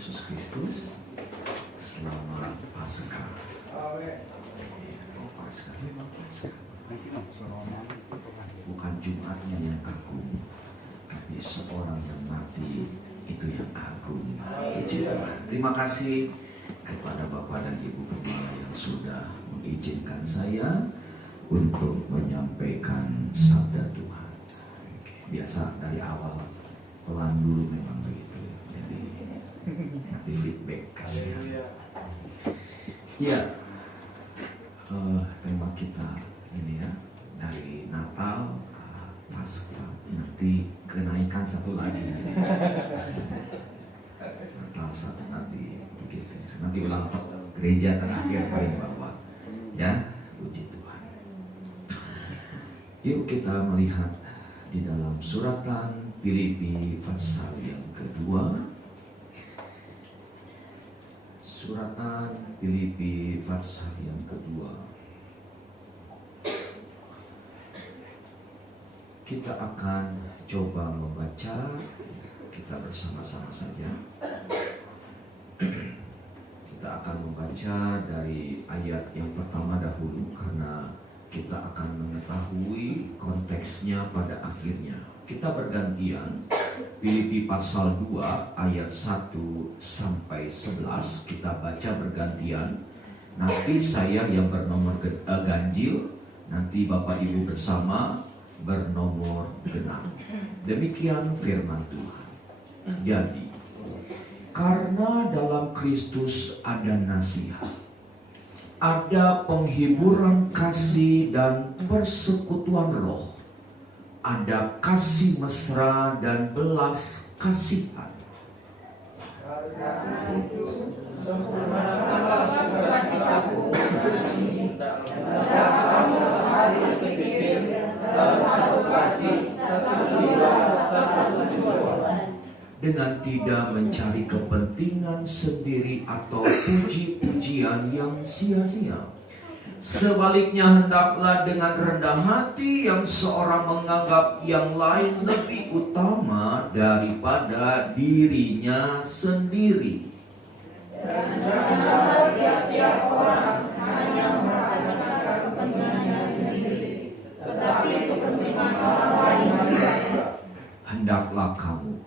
Yesus Kristus. Selamat Paskah. Paskah memang Paskah. Bukan Jumatnya yang agung, tapi seorang yang mati itu yang agung. Puji Tuhan. Terima kasih kepada Bapak dan Ibu Gembala yang sudah mengizinkan saya untuk menyampaikan sabda Tuhan. Biasa dari awal pelan dulu memang begitu. Jadi nanti feedback kasih. Ya, tema kita ini ya, dari Natal, Paskah, nanti kenaikan satu lagi. Natal satu nanti begitu. Nanti ulang tahun gereja terakhir paling bawah. Ya, puji Tuhan. Yuk kita melihat di dalam suratan Filipi pasal yang kedua. Suratan Filipi pasal yang kedua. Kita akan coba membaca, kita bersama-sama saja. Kita akan membaca dari ayat yang pertama dahulu karena kita akan mengetahui konteksnya pada akhirnya. Kita bergantian, Filipi pasal 2 ayat 1 sampai 11 kita baca bergantian. Nanti saya yang bernomor ganjil, nanti Bapak Ibu bersama bernomor genap. Demikian firman Tuhan. Jadi, karena dalam Kristus ada nasihat, ada penghiburan kasih dan persekutuan roh, ada kasih mesra dan belas kasihan. Karena itu sempurnakanlah sukacitaku dan kamu sehari sepikir dalam satu kasih, satu jiwa, satu tujuan. Dengan tidak mencari kepentingan sendiri atau puji-pujian yang sia-sia. Sebaliknya hendaklah dengan rendah hati yang seorang menganggap yang lain lebih utama daripada dirinya sendiri. Dan janganlah tiap-tiap orang hanya memperhatikan kepentingannya sendiri, tetapi kepentingan orang lain juga. Hendaklah kamu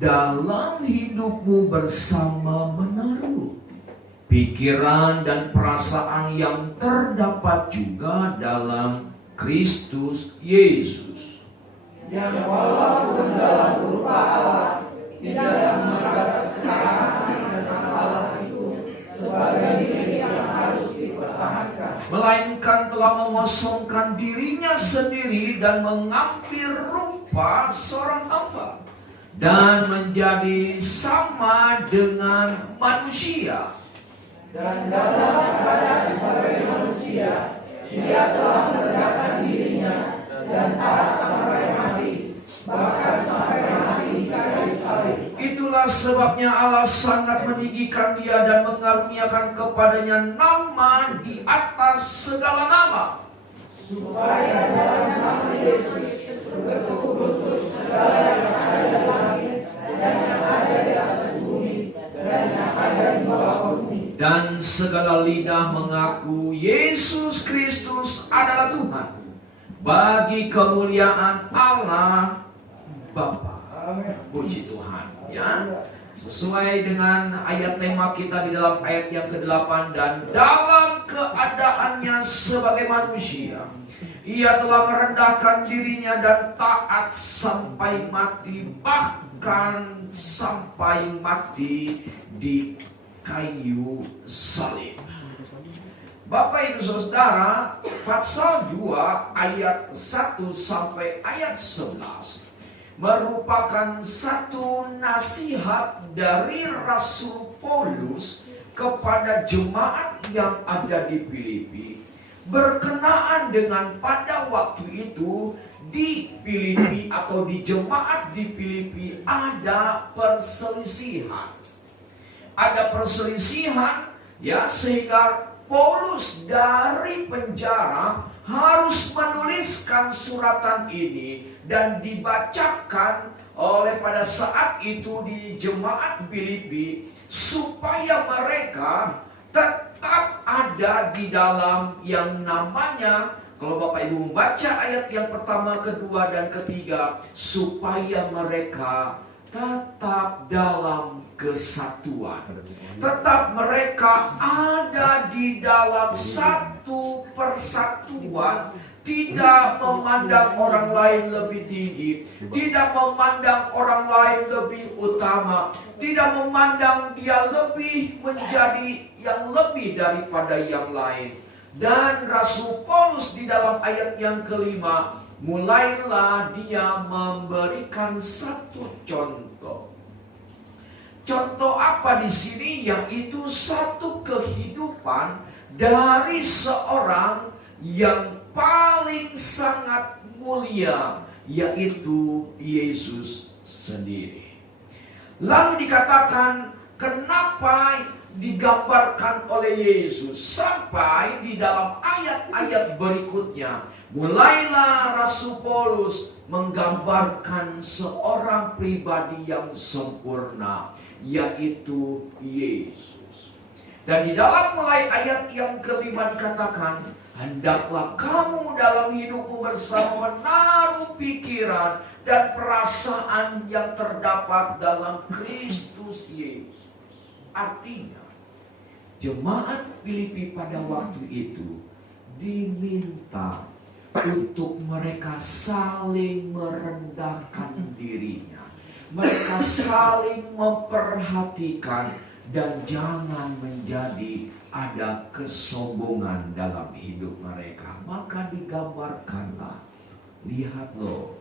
dalam hidupmu bersama menaruh pikiran dan perasaan yang terdapat juga dalam Kristus Yesus, yang walaupun dalam rupa Allah tidak menganggap kesetaraan dengan Allah itu sebagai diri yang harus dipertahankan, melainkan telah mengosongkan dirinya sendiri dan mengambil rupa seorang hamba dan menjadi sama dengan manusia. Dan dalam keadaan sebagai manusia, ia telah merendahkan dirinya dan taat sampai mati, bahkan sampai mati di kayu salib. Itulah sebabnya Allah sangat meninggikan dia dan mengaruniakan kepadanya nama di atas segala nama, supaya dalam nama Yesus bertukuk lutut segala yang ada di langit dan yang ada di atas bumi dan yang ada di bawah bumi, dan segala lidah mengaku Yesus Kristus adalah Tuhan, bagi kemuliaan Allah Bapa. Puji Tuhan, ya. Sesuai dengan ayat tema kita di dalam ayat yang ke-8, dan dalam keadaannya sebagai manusia, ia telah merendahkan dirinya dan taat sampai mati, bahkan sampai mati di kayu salib. Bapak Ibu Saudara, pasal 2 ayat 1 sampai ayat 11 merupakan satu nasihat dari Rasul Paulus kepada jemaat yang ada di Filipi, berkenaan dengan pada waktu itu di Filipi atau di jemaat di Filipi ada perselisihan. Ada perselisihan, ya, sehingga Paulus dari penjara harus menuliskan suratan ini dan dibacakan oleh pada saat itu di jemaat Filipi, supaya mereka tetap ada di dalam yang namanya, kalau Bapak Ibu membaca ayat yang pertama, kedua, dan ketiga, supaya mereka tetap dalam kesatuan. Tetap mereka ada di dalam satu persatuan. Tidak memandang orang lain lebih tinggi, tidak memandang orang lain lebih utama, tidak memandang dia lebih menjadi yang lebih daripada yang lain. Dan Rasul Paulus di dalam ayat yang kelima, mulailah dia memberikan satu contoh. Contoh apa di sini? Yaitu satu kehidupan dari seorang yang paling sangat mulia, yaitu Yesus sendiri. Lalu dikatakan, kenapa digambarkan oleh Yesus? Sampai di dalam ayat-ayat berikutnya, mulailah Rasul Paulus menggambarkan seorang pribadi yang sempurna, yaitu Yesus. Dan di dalam mulai ayat yang kelima dikatakan, hendaklah kamu dalam hidupmu bersama menaruh pikiran dan perasaan yang terdapat dalam Kristus Yesus. Artinya, jemaat Filipi pada waktu itu diminta untuk mereka saling merendahkan dirinya. Mereka saling memperhatikan dan jangan menjadi ada kesombongan dalam hidup mereka. Maka digambarkanlah, lihat loh,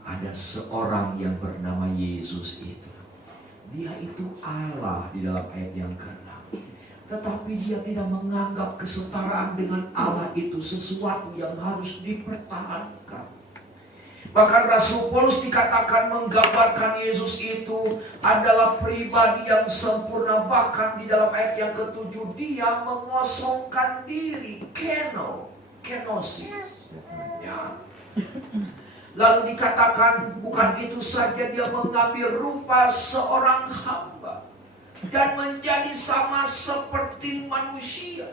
ada seorang yang bernama Yesus itu. Dia itu Allah di dalam ayat yang ke-6. Tetapi dia tidak menganggap kesetaraan dengan Allah itu sesuatu yang harus dipertahankan. Bahkan Rasul Paulus dikatakan menggambarkan Yesus itu adalah pribadi yang sempurna. Bahkan di dalam ayat yang ke-7 dia mengosongkan diri, kenosis. Ya. Lalu dikatakan bukan itu saja, dia mengambil rupa seorang hamba dan menjadi sama seperti manusia.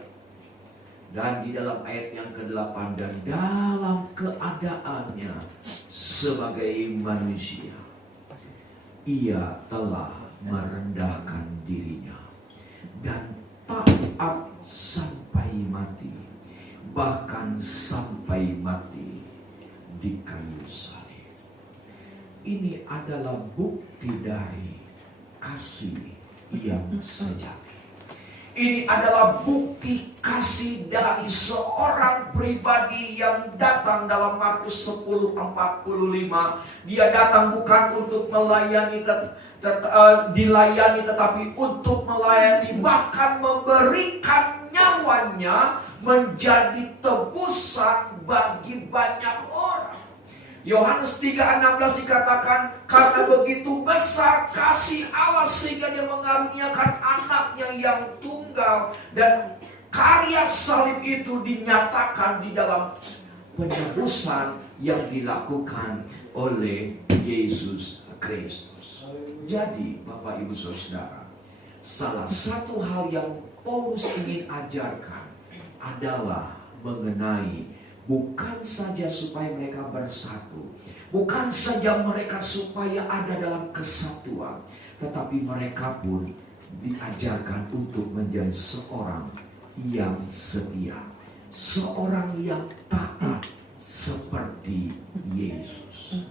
Dan di dalam ayat yang ke-8, dan dalam keadaannya sebagai manusia, ia telah merendahkan dirinya dan taat sampai mati, bahkan sampai mati di kayu salib. Ini adalah bukti dari kasih yang sejati. Ini adalah bukti kasih dari seorang pribadi yang datang dalam Markus 10:45. Dia datang bukan untuk melayani, dilayani, tetapi untuk melayani, bahkan memberikan nyawanya menjadi tebusan bagi banyak orang. Yohanes 3:16 dikatakan, karena begitu besar kasih Allah sehingga dia mengaruniakan anaknya yang tunggal, dan karya salib itu dinyatakan di dalam penebusan yang dilakukan oleh Yesus Kristus. Jadi Bapak Ibu Saudara, salah satu hal yang Paulus ingin ajarkan adalah mengenai bukan saja supaya mereka bersatu, bukan saja mereka supaya ada dalam kesatuan, tetapi mereka pun diajarkan untuk menjadi seorang yang setia, seorang yang taat seperti Yesus.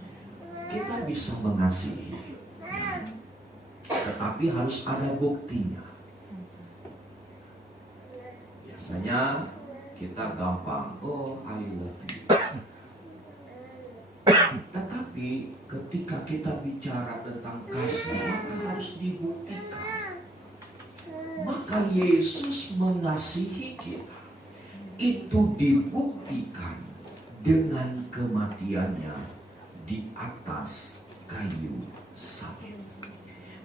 Kita bisa mengasihi, tetapi harus ada buktinya. Biasanya kita gampang, oh I love you. Tetapi ketika kita bicara tentang kasih, maka harus dibuktikan. Maka Yesus mengasihi kita, itu dibuktikan dengan kematiannya di atas kayu salib.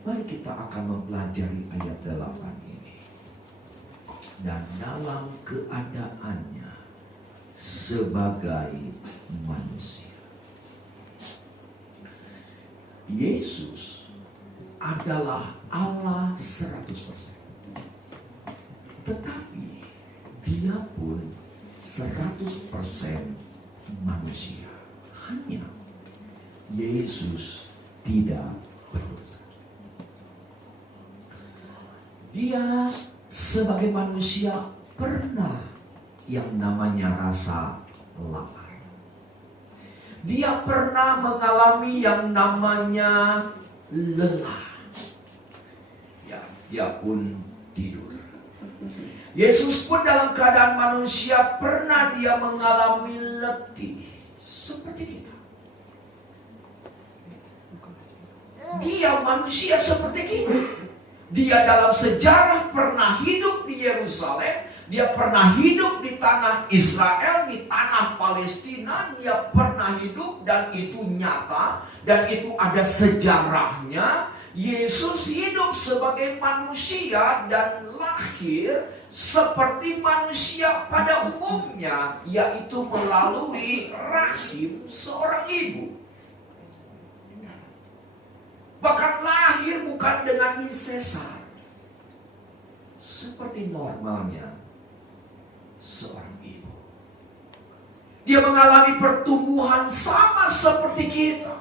Mari kita akan mempelajari ayat 8 ini. Dan dalam keadaannya sebagai manusia. Yesus adalah Allah 100%. Tetapi dia pun 100% manusia. Hanya Yesus tidak berdosa. Dia sebagai manusia pernah yang namanya rasa lapar. Dia pernah mengalami yang namanya lelah. Ya, dia pun tidur. Yesus pun dalam keadaan manusia pernah dia mengalami letih seperti kita. Dia manusia seperti kita. Dia dalam sejarah pernah hidup di Yerusalem. Dia pernah hidup di tanah Israel, di tanah Palestina. Dia pernah hidup dan itu nyata. Dan itu ada sejarahnya. Yesus hidup sebagai manusia dan lahir seperti manusia pada umumnya, yaitu melalui rahim seorang ibu. Bahkan lahir bukan dengan sesar, seperti normalnya seorang ibu. Dia mengalami pertumbuhan sama seperti kita.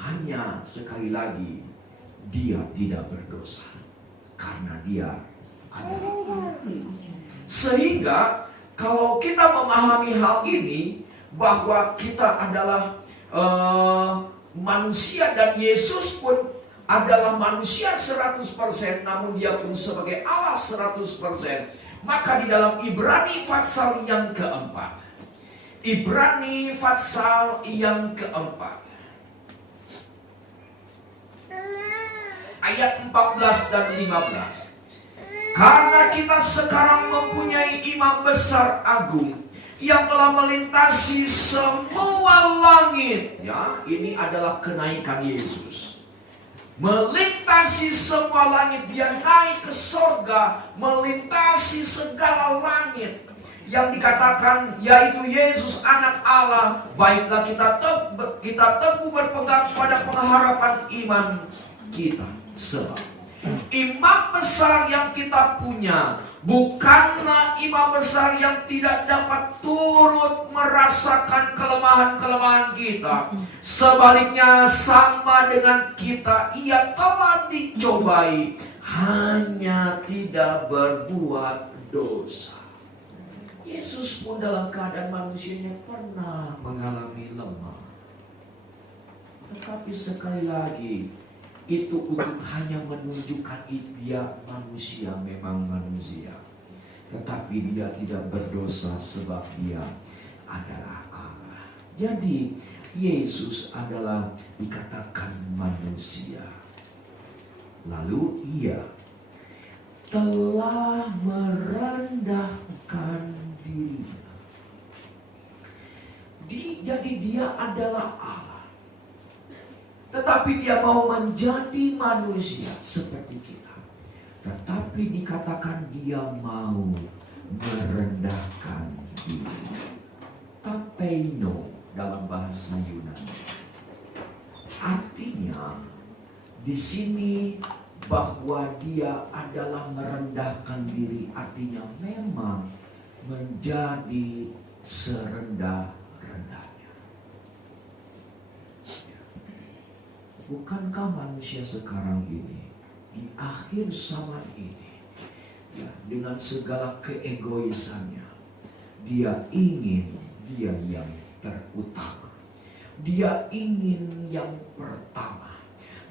Hanya sekali lagi, dia tidak berdosa karena dia adalah. Sehingga kalau kita memahami hal ini, bahwa kita adalah manusia dan Yesus pun adalah manusia 100%, namun dia pun sebagai Allah 100%. Maka di dalam Ibrani pasal yang keempat, Ibrani pasal yang keempat, ayat 14 dan 15. Karena kita sekarang mempunyai imam besar agung yang telah melintasi semua langit. Ya, ini adalah kenaikan Yesus. Melintasi semua langit, dia naik ke sorga, melintasi segala langit. Yang dikatakan yaitu Yesus anak Allah. Baiklah kita teguh berpegang pada pengharapan iman kita. Sebab imam besar yang kita punya bukanlah imam besar yang tidak dapat turut merasakan kelemahan-kelemahan kita. Sebaliknya sama dengan kita, ia telah dicobai, hanya tidak berbuat dosa. Yesus pun dalam keadaan manusianya pernah mengalami lemah. Tetapi sekali lagi, itu untuk hanya menunjukkan dia manusia, memang manusia. Tetapi dia tidak berdosa sebab dia adalah Allah. Jadi Yesus adalah dikatakan manusia. Lalu ia telah merendahkan dirinya. Jadi dia adalah Allah. Tetapi dia mau menjadi manusia seperti kita. Tetapi dikatakan dia mau merendahkan diri. Tapeino dalam bahasa Yunani. Artinya di sini bahwa dia adalah merendahkan diri. Artinya memang menjadi serendah-rendahnya. Bukankah manusia sekarang ini di akhir zaman ini, ya, dengan segala keegoisannya, dia ingin dia yang terutama, dia ingin yang pertama,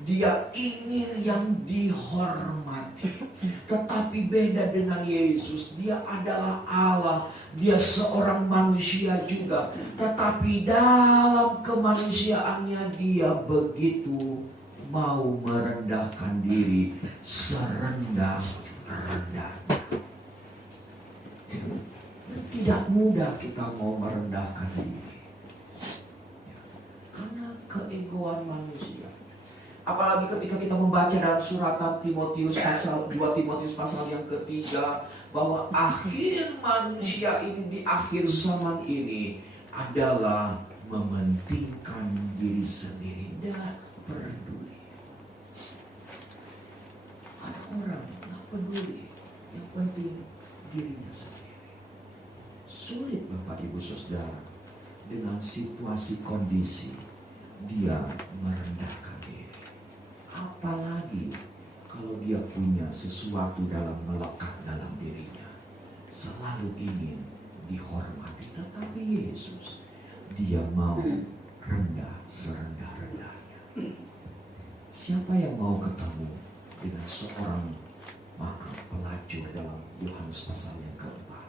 dia ingin yang dihormati. Tetapi beda dengan Yesus, dia adalah Allah, dia seorang manusia juga. Tetapi dalam kemanusiaannya dia begitu mau merendahkan diri serendah-rendahnya. Tidak mudah kita mau merendahkan diri, karena keegoan manusia. Apalagi ketika kita membaca dalam suratan Timotius pasal 2 Timotius pasal yang ketiga, bahwa akhir manusia ini di akhir zaman ini adalah mementingkan diri sendiri. Dan peduli. Ada orang nggak peduli, yang penting dirinya sendiri. Sulit Bapak Ibu Saudara, dengan situasi kondisi dia merendahkan diri. Apalagi kalau dia punya sesuatu melekat dalam dirinya, selalu ingin dihormati. Tetapi Yesus, dia mau rendah serendah-rendahnya. Siapa yang mau ketemu dengan seorang pelacur dalam Yohanes pasal yang keempat?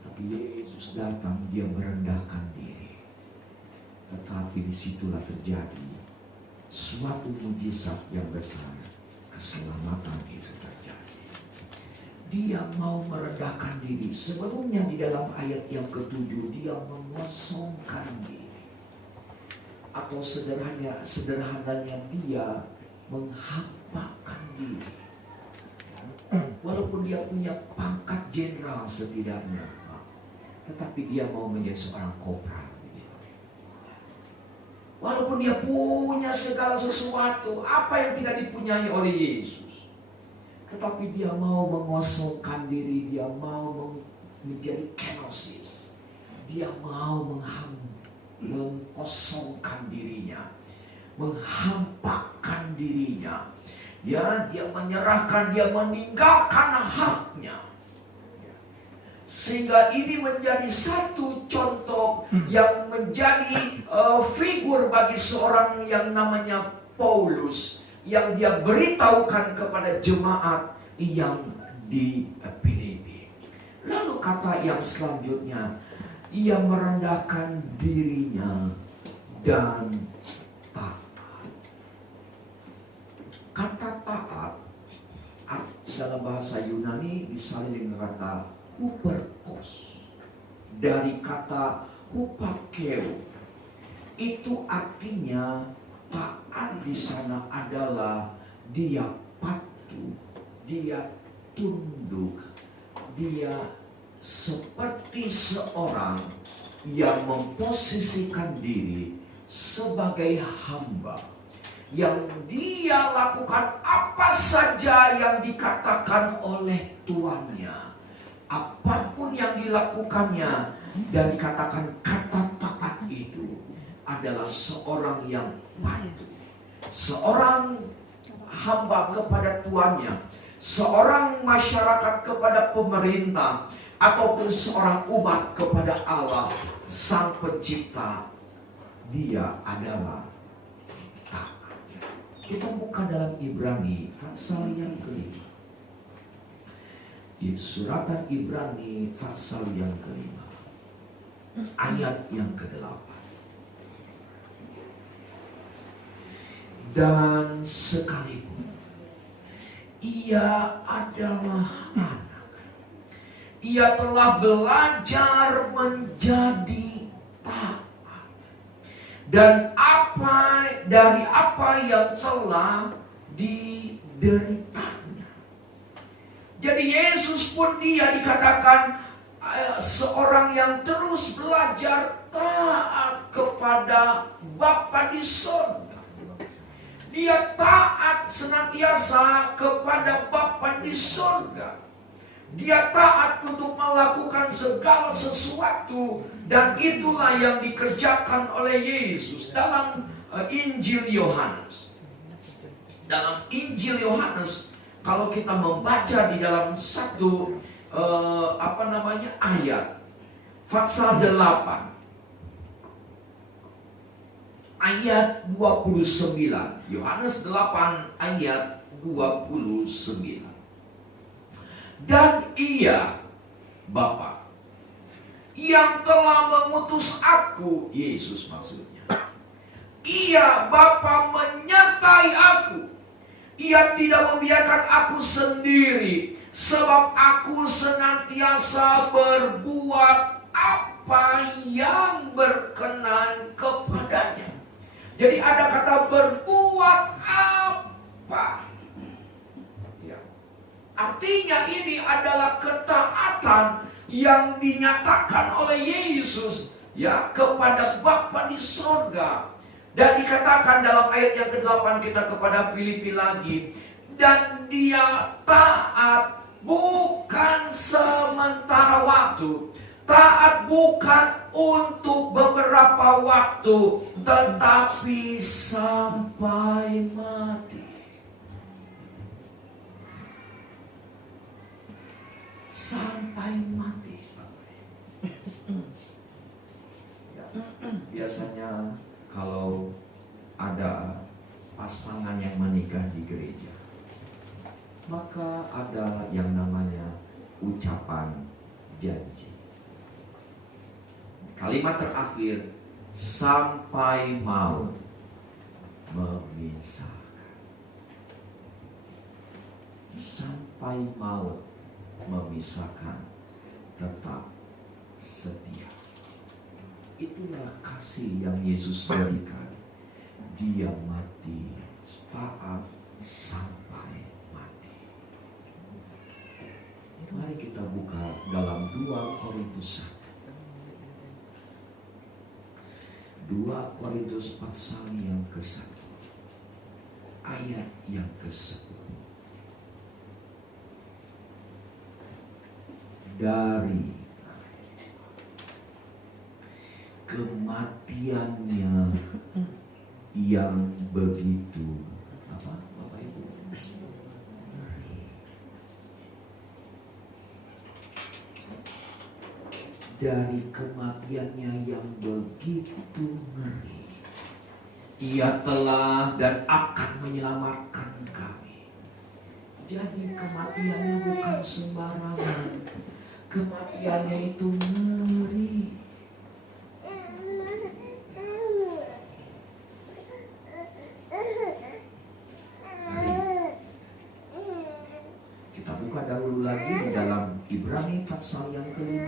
Tetapi Yesus datang, dia merendahkan diri. Tetapi disitulah terjadi suatu mujizat yang besar. Keselamatan itu terjadi. Dia mau merendahkan diri. Sebelumnya di dalam ayat yang ke-7, dia mengosongkan diri. Atau sederhananya dia menghampakan diri. Walaupun dia punya pangkat jenderal setidaknya, tetapi dia mau menjadi seorang kopral. Walaupun dia punya segala sesuatu, apa yang tidak dipunyai oleh Yesus, tetapi dia mau mengosongkan diri, dia mau menjadi kenosis, dia mau mengkosongkan dirinya, menghampakan dirinya. Ya, dia menyerahkan, dia meninggalkan haknya. Sehingga ini menjadi satu contoh yang menjadi figur bagi seorang yang namanya Paulus, yang dia beritahukan kepada jemaat yang di Filipi. Lalu kata yang selanjutnya, ia merendahkan dirinya dan taat. Kata taat dalam bahasa Yunani disalin dengan kata huperkos, dari kata hupakeo. Itu artinya taat di sana adalah dia patuh, dia tunduk, dia seperti seorang yang memposisikan diri sebagai hamba, yang dia lakukan apa saja yang dikatakan oleh tuannya. Apapun yang dilakukannya dan dikatakan kata taat itu adalah seorang yang patuh, seorang hamba kepada tuannya, seorang masyarakat kepada pemerintah, ataupun seorang umat kepada Allah Sang Pencipta. Dia adalah taat. Kita buka dalam Ibrani pasal yang kelima. Suratan Ibrani pasal yang kelima, ayat yang ke-8. Dan sekalipun ia adalah anak, ia telah belajar menjadi taat, dan dari apa yang telah dideritanya. Jadi Yesus pun dia dikatakan seorang yang terus belajar taat kepada Bapa di surga. Dia taat senantiasa kepada Bapa di surga. Dia taat untuk melakukan segala sesuatu, dan itulah yang dikerjakan oleh Yesus dalam Injil Yohanes. Dalam Injil Yohanes, kalau kita membaca di dalam satu ayat pasal 8 ayat 29, Yohanes 8 ayat 29. Dan ia, Bapa, yang telah mengutus aku, Yesus maksudnya, ia Bapa menyertai aku. Ia tidak membiarkan aku sendiri, sebab aku senantiasa berbuat apa yang berkenan kepadanya. Jadi ada kata berbuat apa. Ya. Artinya ini adalah ketaatan yang dinyatakan oleh Yesus ya kepada Bapa di sorga. Dan dikatakan dalam ayat yang ke-8 kita kepada Filipi lagi, dan dia taat bukan sementara waktu, taat bukan untuk beberapa waktu, tetapi sampai mati. Sampai mati. Biasanya kalau ada pasangan yang menikah di gereja, maka ada yang namanya ucapan janji. Kalimat terakhir, sampai maut memisahkan. Sampai maut memisahkan, tetap setia. Itulah kasih yang Yesus berikan. Dia mati, taat sampai mati. Mari kita buka dalam 2 Korintus 1. 2 Korintus pasal yang ke-1, ayat yang ke-10. Dari kematiannya yang begitu apa Bapak Ibu? Dari kematiannya yang begitu ngeri, Ia telah dan akan menyelamatkan kami. Jadi kematiannya bukan sembarangan. Kematiannya itu ngeri. Kita buka dahulu lagi di dalam Ibrani pasal yang ke-5.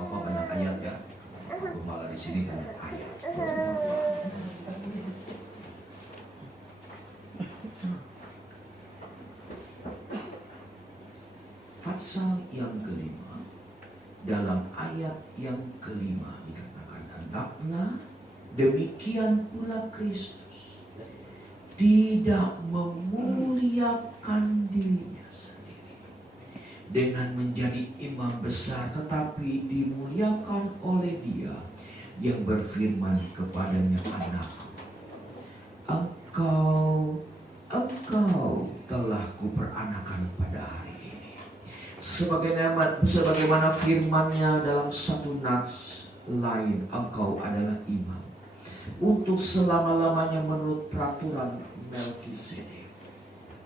Apa banyak ayat ya? Aku malah di sini banyak ayat. Pasal yang ke-5, dalam ayat yang ke-5 dikatakan, hendaklah demikian pula Kristus tidak memuliakan dirinya sendiri dengan menjadi imam besar, tetapi dimuliakan oleh Dia yang berfirman kepadanya, anakku, engkau telah kuperanakan pada hari ini. Sebagaimana firman-Nya dalam satu nats lain, engkau adalah imam untuk selama-lamanya menurut peraturan Melkisedek.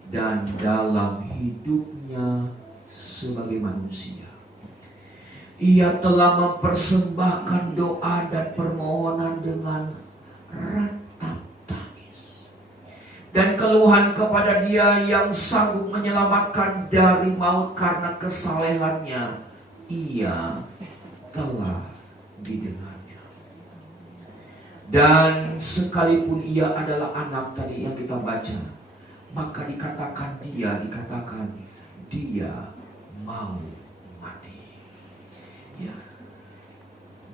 Dan dalam hidupnya sebagai manusia, Ia telah mempersembahkan doa dan permohonan dengan ratap tangis dan keluhan kepada Dia yang sanggup menyelamatkan dari maut. Karena kesalehannya Ia telah didengarnya. Dan sekalipun Ia adalah anak tadi yang kita baca, maka dikatakan Dia mau mati. Ya.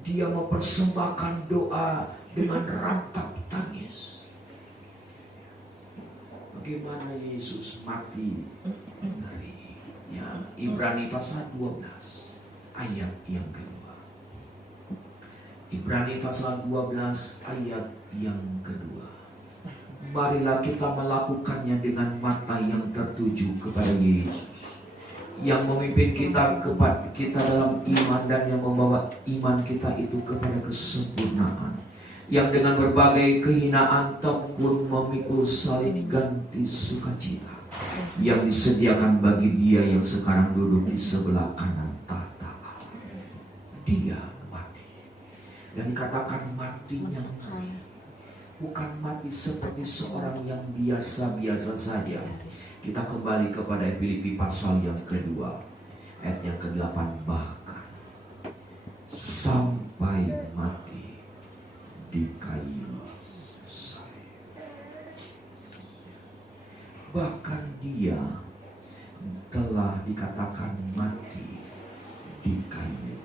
Dia mempersembahkan doa dengan ratap tangis. Bagaimana Yesus mati dari ya, Ibrani pasal 12 ayat yang kedua. Ibrani pasal 12 ayat yang kedua. Marilah kita melakukannya dengan mata yang tertuju kepada Yesus, yang memimpin kita dalam iman dan yang membawa iman kita itu kepada kesempurnaan, yang dengan berbagai kehinaan tekun memikul salib ganti sukacita yang disediakan bagi Dia yang sekarang duduk di sebelah kanan tahta Allah. Dia mati, dan dikatakan matinya bukan mati seperti seorang yang biasa-biasa saja. Kita kembali kepada Filipi pasal yang kedua, ayat yang ke-8, bahkan sampai mati di kayu salib. Bahkan Dia telah dikatakan mati di kayu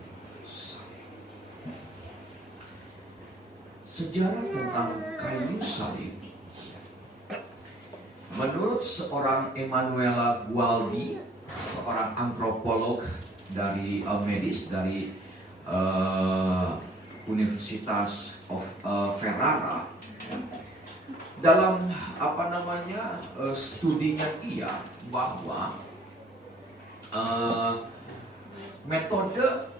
salib. sejarah tentang kayu salib. Menurut seorang Emanuela Gualdi, seorang antropolog dari medis dari Universitas of Ferrara, dalam studinya ia bahwa metode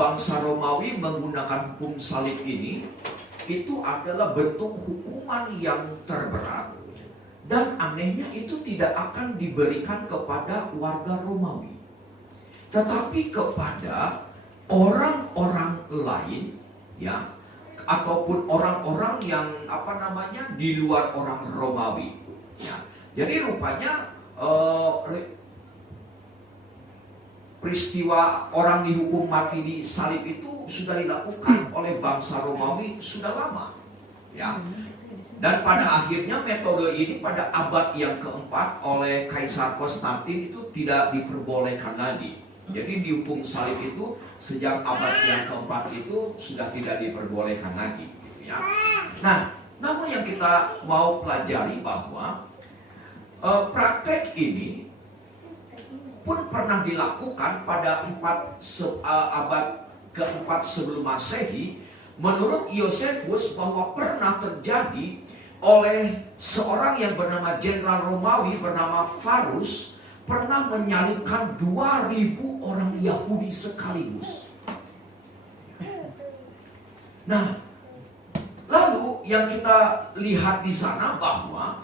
bangsa Romawi menggunakan hukum salib ini itu adalah bentuk hukuman yang terberat, dan anehnya itu tidak akan diberikan kepada warga Romawi, tetapi kepada orang-orang lain, ya, ataupun orang-orang yang di luar orang Romawi, ya. Jadi rupanya peristiwa orang dihukum mati di salib itu sudah dilakukan oleh bangsa Romawi sudah lama, ya. Dan pada akhirnya metode ini pada abad yang keempat oleh Kaisar Konstantin itu tidak diperbolehkan lagi. Jadi dihukum salib itu sejak abad yang keempat itu sudah tidak diperbolehkan lagi, ya. Nah, namun yang kita mau pelajari bahwa praktek ini pun pernah dilakukan pada abad keempat sebelum Masehi. Menurut Iosefus bahwa pernah terjadi oleh seorang yang bernama Jenderal Romawi bernama Varus, pernah menyalibkan 2.000 orang Yahudi sekaligus. Nah, lalu yang kita lihat di sana bahwa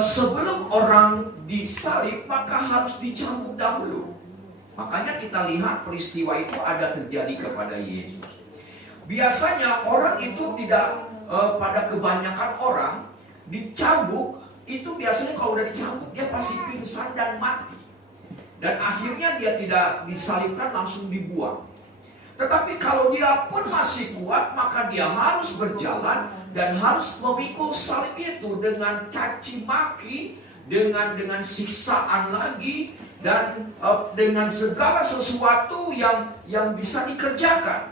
sebelum orang disalib maka harus dicambuk dahulu. Makanya kita lihat peristiwa itu ada terjadi kepada Yesus. Biasanya orang itu tidak, pada kebanyakan orang dicambuk itu biasanya kalau udah dicambuk dia pasti pingsan dan mati. Dan akhirnya dia tidak disalibkan, langsung dibuang. Tetapi kalau dia pun masih kuat, maka dia harus berjalan dan harus memikul salib itu dengan caci maki, dengan siksaan lagi, dan dengan segala sesuatu yang bisa dikerjakan.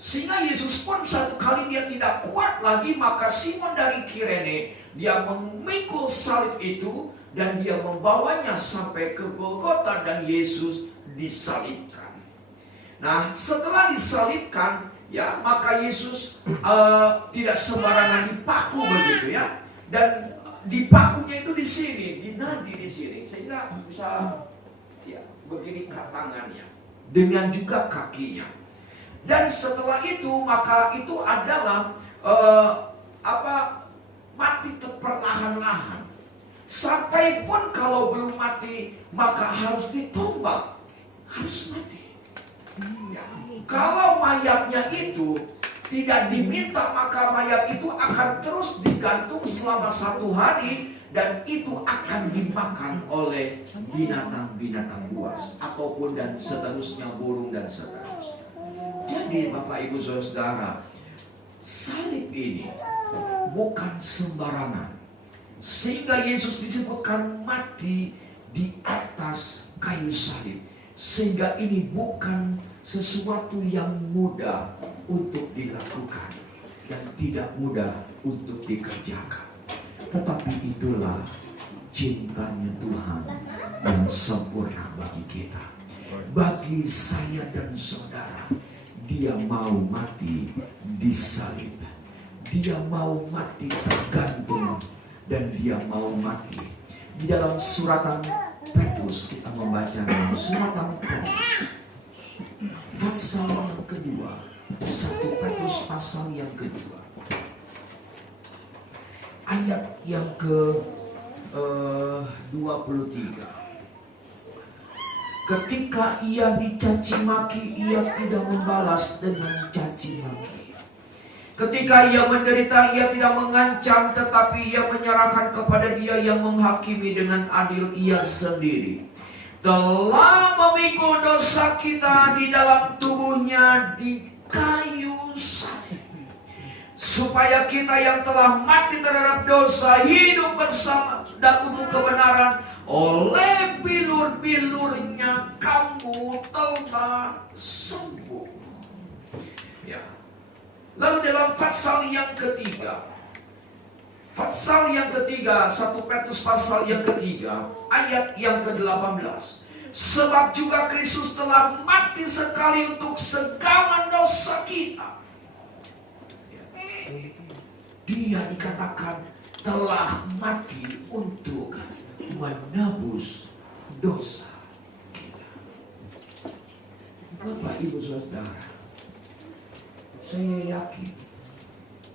Sehingga Yesus pun satu kali dia tidak kuat lagi, maka Simon dari Kirene dia memikul salib itu dan dia membawanya sampai ke Golgota dan Yesus disalibkan. Nah, setelah disalibkan, ya, maka Yesus tidak sembarangan dipaku begitu, ya. Dan dipakunya itu di sini, di nadi di sini, sehingga bisa, ya, begini tangannya, dengan juga kakinya. Dan setelah itu maka itu adalah mati perlahan-lahan. Sampai pun kalau belum mati maka harus ditombak, harus mati. Ya. Kalau mayatnya itu tidak diminta, maka mayat itu akan terus digantung selama 1 hari dan itu akan dimakan oleh binatang-binatang buas ataupun dan seterusnya, burung dan seterusnya. Jadi Bapak Ibu Saudara, salib ini bukan sembarangan. Sehingga Yesus disebutkan mati di atas kayu salib. Sehingga ini bukan sesuatu yang mudah untuk dilakukan dan tidak mudah untuk dikerjakan. Tetapi itulah cintanya Tuhan yang sempurna bagi kita. Bagi saya dan saudara, dia mau mati disalib, dia mau mati tergantung, dan dia mau mati. Di dalam suratan Petrus kita membaca dalam suratan Petrus pasal yang kedua, 1 Petrus pasal yang kedua, ayat yang ke 23. Ketika ia dicaci maki, ia tidak membalas dengan caci maki. Ketika ia menderita, ia tidak mengancam, tetapi ia menyerahkan kepada Dia yang menghakimi dengan adil ia sendiri. Telah memikul dosa kita di dalam tubuhnya di kayu salib, supaya kita yang telah mati terhadap dosa hidup bersama dan untuk kebenaran. Oleh bilur-bilurnya kamu telah sembuh. Ya. Lalu dalam pasal yang ketiga, 1 Petrus pasal yang ketiga, ayat yang ke-18. Sebab juga Kristus telah mati sekali untuk segala dosa kita. Dia dikatakan telah mati untuk menebus dosa kita. Bapak, Ibu, Saudara, saya yakin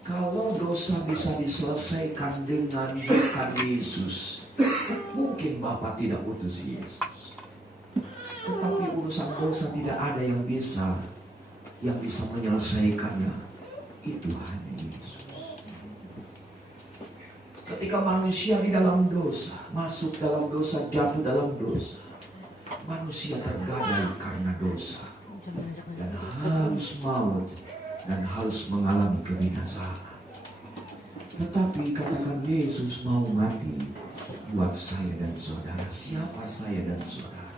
kalau dosa bisa diselesaikan dengan bukan Yesus, mungkin Bapak tidak utus Yesus. Tetapi urusan dosa tidak ada yang bisa menyelesaikannya. Itu hanya Yesus. Ketika manusia di dalam dosa, masuk dalam dosa, jatuh dalam dosa, manusia tergadai karena dosa dan harus maut dan harus mengalami kebinasaan. Tetapi katakan Yesus mau mati buat saya dan saudara. Siapa saya dan saudara?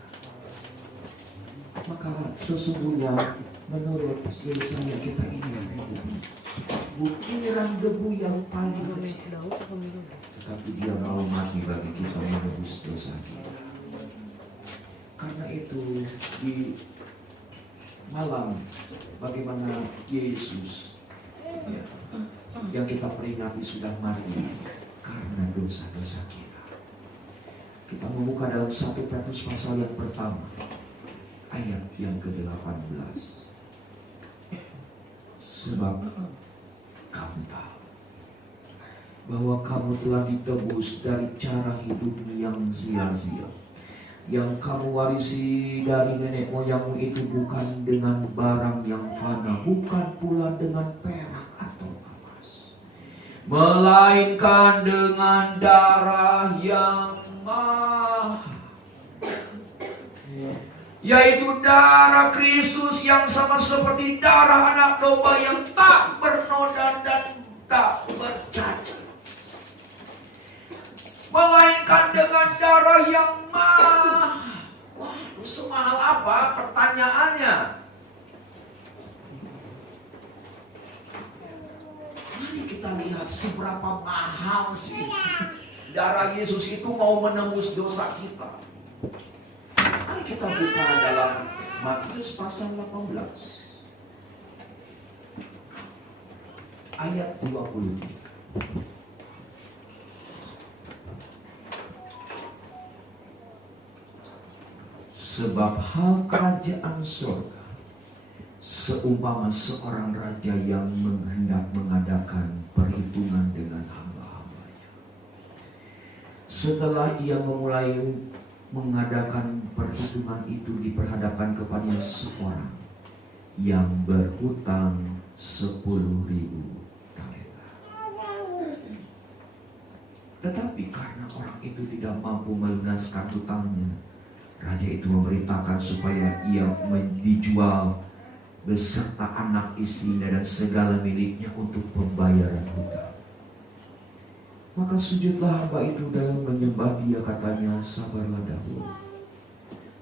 Maka sesungguhnya menurut Yesaya kita ini butiran debu yang paling kecil, tetapi dia mau mati bagi kita menebus dosa kita. Karena itu di malam bagaimana Yesus yang kita peringati sudah mati karena dosa-dosa kita. Kita membuka dalam 1 Petrus pasal yang pertama, ayat yang ke-18. Sebab kamu tahu bahwa kamu telah ditebus dari cara hidup yang sia-sia yang kamu warisi dari nenek moyangmu itu, bukan dengan barang yang fana, bukan pula dengan perak atau emas, melainkan dengan darah yang mahal, yaitu darah Kristus yang sama seperti darah anak domba yang tak bernoda dan tak bercacat, melainkan dengan darah yang mahal. Waduh, semahal apa? Pertanyaannya. Mari kita lihat seberapa mahal sih darah Yesus itu mau menembus dosa kita. Mari kita buka dalam Matius pasal 18 ayat 20. Sebab hal kerajaan surga seumpama seorang raja yang hendak mengadakan perhitungan dengan hamba-hambanya. Setelah ia memulai mengadakan perhitungan itu, diperhadapkan kepada seorang yang berhutang 10.000 talenta. Tetapi karena orang itu tidak mampu melunaskan hutangnya, raja itu memerintahkan supaya ia dijual beserta anak istrinya dan segala miliknya untuk pembayaran hutang. Maka sujudlah hamba itu dan menyembah dia, katanya, sabarlah dahulu,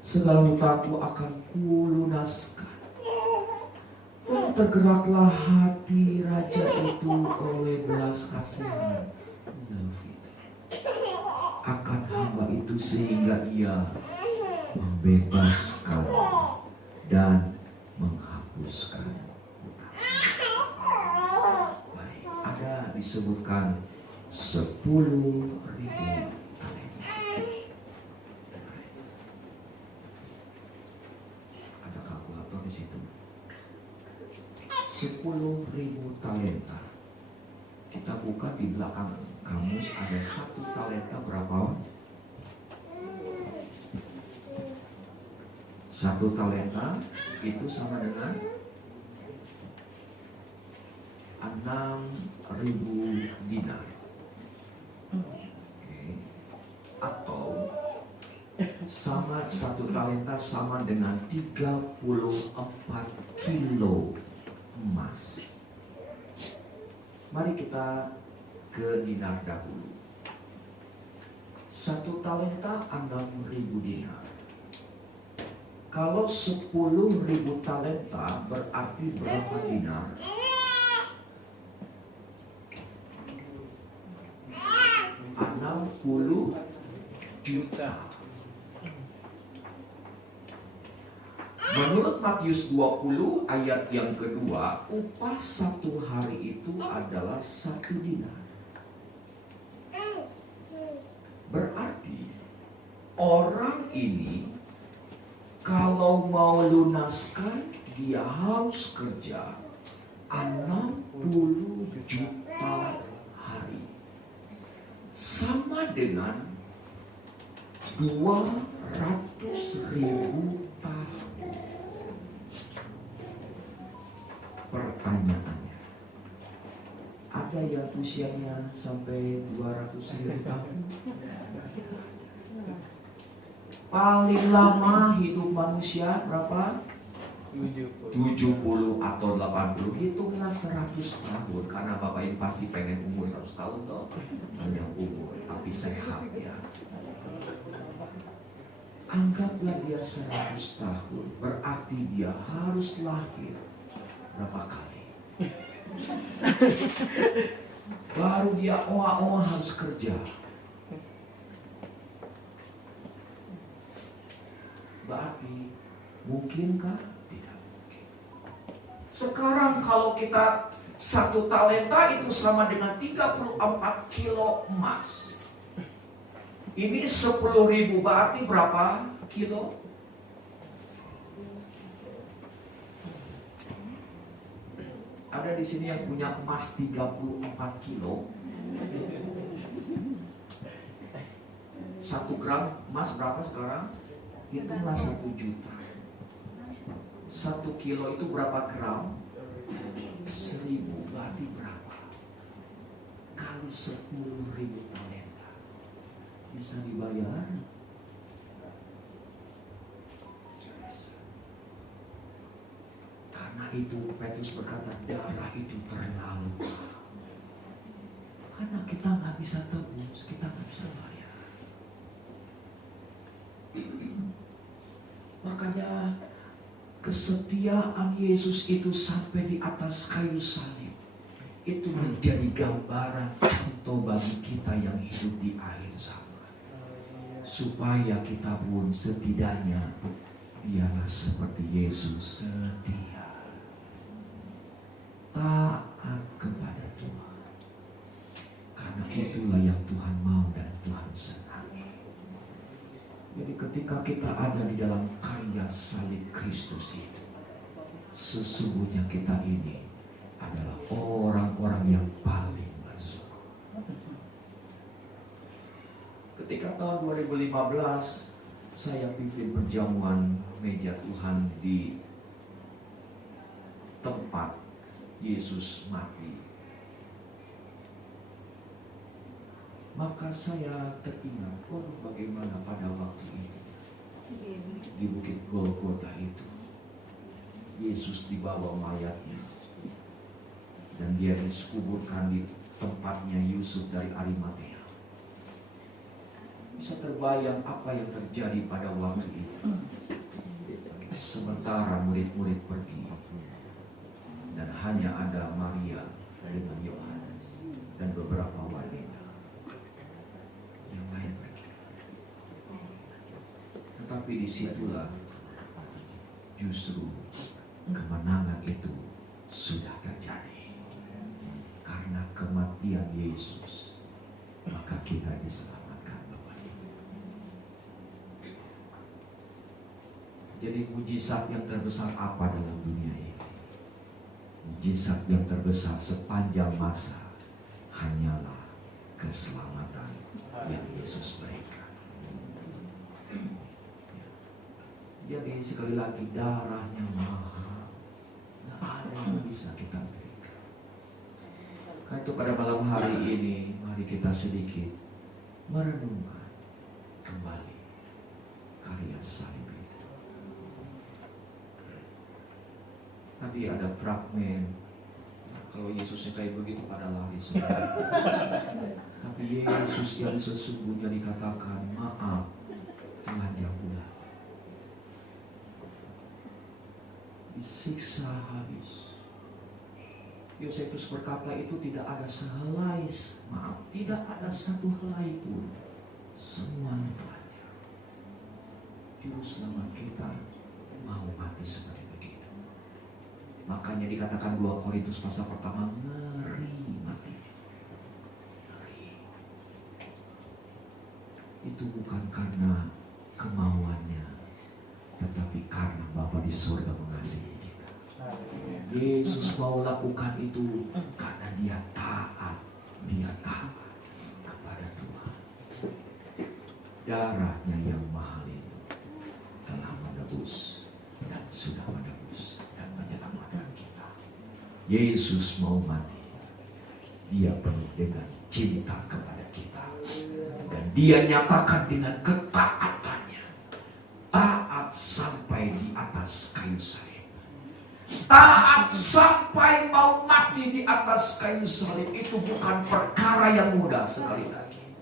segala hutangku akan kulunaskan. Dan tergeraklah hati raja itu oleh belas kasihan akan hamba itu, sehingga ia membebaskan dan menghapuskan hutang. Baik, ada disebutkan 10.000 talenta. Ada kalkulator di situ. 10.000 talenta. Kita buka di belakang kamus, ada 1 talenta berapa? 1 talenta itu sama dengan 6.000 dinar. Okay. Atau sama 1 talenta sama dengan 34 kilo emas. Mari kita ke dinar dahulu. 1 talenta 6.000 dinar. Kalau 10.000 talenta berarti berapa dinar? 60 juta. Menurut Matius 20 ayat yang kedua, upah satu hari itu adalah 1 dinar. Berarti orang ini kalau mau lunaskan, dia harus kerja 60 juta hari. Sama dengan 200.000 tahun. Pertanyaannya, ada yang usianya sampai 200.000 tahun? Paling lama hidup manusia berapa? 70 atau 80. Hitunglah 100 tahun. Karena Bapak ini pasti pengen umur 100 tahun toh. Banyak umur, tapi sehat ya. Anggaplah dia 100 tahun. Berarti dia harus lahir berapa kali? Baru dia oa-oa harus kerja. Berarti mungkinkah? Tidak mungkin. Sekarang kalau kita 1 talenta itu sama dengan 34 kilo emas. Ini 10.000 berarti berapa kilo? Ada di sini yang punya emas 34 kilo. 1 gram emas berapa sekarang? Itulah 1 juta. 1 kilo itu berapa gram? 1.000 berarti berapa? Kali 10.000 talenta. Bisa dibayar? Karena itu Petrus berkata, darah itu terlalu mahal. Karena kita nggak bisa tebus, kita nggak bisa bayar. Makanya kesetiaan Yesus itu sampai di atas kayu salib itu menjadi gambaran contoh bagi kita yang hidup di akhir zaman, supaya kita pun setidaknya biarlah seperti Yesus setia taat kepada Tuhan, karena itulah yang Tuhan mau dan Tuhan senangi. Jadi ketika kita ada di dalam karya salib Kristus itu, sesungguhnya kita ini adalah orang-orang yang paling bersyukur. Ketika tahun 2015 saya pimpin perjamuan meja Tuhan di tempat Yesus mati, maka saya teringat, bagaimana pada waktu itu di Bukit Golgota itu Yesus dibawa mayatnya dan dia dikuburkan di tempatnya Yusuf dari Arimatea. Bisa terbayang apa yang terjadi pada waktu itu. Sementara murid-murid pergi dan hanya ada Maria dengan Yohanes dan beberapa wanita. Yang lain pergi. Tetapi disitulah justru kemenangan itu sudah terjadi. Karena kematian Yesus, maka kita diselamatkan kembali. Jadi mujizat yang terbesar apa dalam dunia ini? Mujizat yang terbesar sepanjang masa hanyalah keselamatan yang Yesus berikan. Jadi sekali lagi, darahnya mahal, tidak ada yang bisa kita berikan. Karena itu pada malam hari ini, mari kita sedikit merenungkan kembali karya salib itu. Tadi ada fragmen, kalau Yesusnya kayak begitu pada lari semua. Tapi Yesus yang sesungguhnya dikatakan, maaf, telah jauh. habis. Yosefus berkata itu tidak ada sehelai, tidak ada satu helai pun. Semuanya telanjang. Juru selamat kita mau mati seperti begitu. Makanya dikatakan 2 Korintus pasal pertama, ngeri mati. Ngeri. Itu bukan karena kemauannya, tetapi karena Bapa di surga mengasihi kita. Yesus mau lakukan itu karena dia taat kepada Tuhan. Darahnya yang mahal itu telah menebus dan sudah menebus dan menyelamatkan kita. Yesus mau mati, dia penuh dengan cinta kepada kita, dan dia nyatakan dengan ketaatannya, taat sampai di atas kayu salib. Taat sampai mau mati di atas kayu salib itu bukan perkara yang mudah sekali lagi,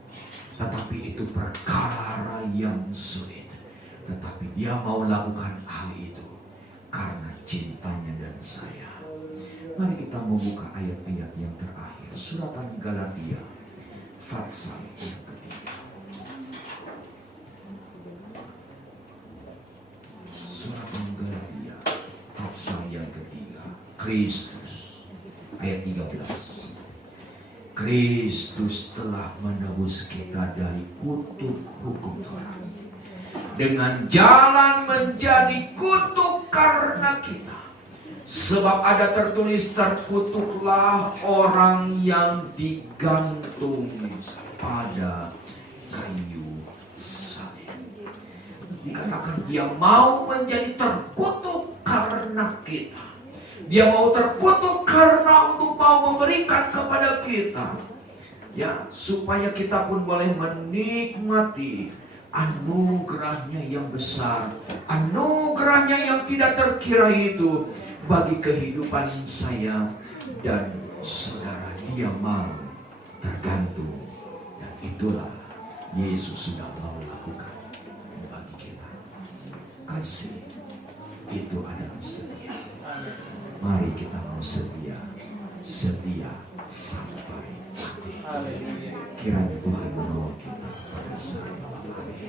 tetapi itu perkara yang sulit. Tetapi dia mau lakukan hal itu karena cintanya dan saya. Mari kita membuka ayat-ayat yang terakhir, suratan Galatia pasal yang ketiga. Suratan Galatia pasal yang ketiga. Kristus, ayat 13. Kristus telah menebus kita dari kutuk hukum Taurat, dengan jalan menjadi kutuk karena kita. Sebab ada tertulis, terkutuklah orang yang digantung pada kayu salib. Dikatakan dia mau menjadi terkutuk karena kita. Dia mau terkutuk karena untuk mau memberikan kepada kita, ya, supaya kita pun boleh menikmati anugerahnya yang besar, anugerahnya yang tidak terkira itu bagi kehidupan saya dan saudara. Dia mau tergantung, dan itulah Yesus sudah mau lakukan bagi kita. Kasih itu adalah setia. Mari kita mau setia sampai mati. Kiranya Tuhan menolong kita pada saat malam hari.